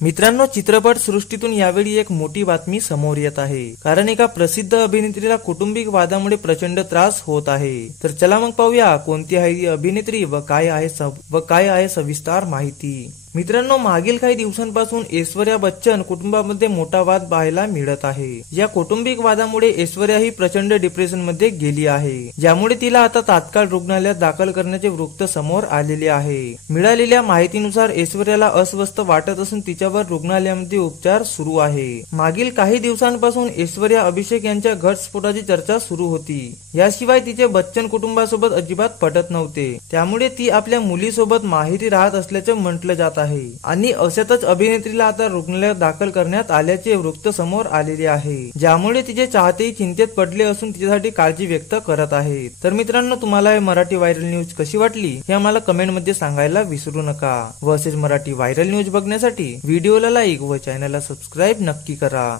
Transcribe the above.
मित्रांनो, चित्रपट सृष्टीतून यावेळी एक मोठी बातमी समोर येत आहे, कारण एका प्रसिद्ध अभिनेत्रीला कौटुंबिक वादामुळे प्रचंड त्रास होत आहे। तर चला मग पाहूया कोणती आहे ही अभिनेत्री व काय आहे सविस्तर माहिती। मित्रांनो, मागील काही दिवसांपासून ऐश्वर्या बच्चन कुटुंबामध्ये मोठा वाद पाहायला मिळत आहे। या कौटुंबिक वादामुळे ऐश्वर्या ही प्रचंड डिप्रेशन मध्ये गेली आहे, ज्यामुळे तिला आता तात्काळ रुग्णालयात दाखल करण्याचे वृत्त समोर आलेले आहे। मिळालेल्या माहितीनुसार ऐश्वर्याला अस्वस्थ वाटत असून तिच्यावर रुग्णालयामध्ये उपचार सुरू आहे। मागील काही दिवसांपासून ऐश्वर्या अभिषेक यांच्या घटस्फोटाची चर्चा सुरू होती। याशिवाय तिचे बच्चन कुटुंबासोबत अजिबात पटत नव्हते, त्यामुळे ती आपल्या मुलीसोबत माहेरी राहत असल्याचे म्हटलं जात आहे। आणि अशातच अभिनेत्रीला आता रुग्णालयात दाखल करण्यात आल्याचे वृत्त समोर आलेले आहे, ज्यामुळे तिचे चाहतेही चिंतेत पडले असून तिच्यासाठी काळजी व्यक्त करत आहेत। तर मित्रांनो, तुम्हाला हे मराठी व्हायरल न्यूज कशी वाटली हे आम्हाला कमेंट मध्ये सांगायला विसरू नका। व असेच मराठी व्हायरल न्यूज बघण्यासाठी व्हिडिओला लाईक व चॅनलला सबस्क्राईब नक्की करा।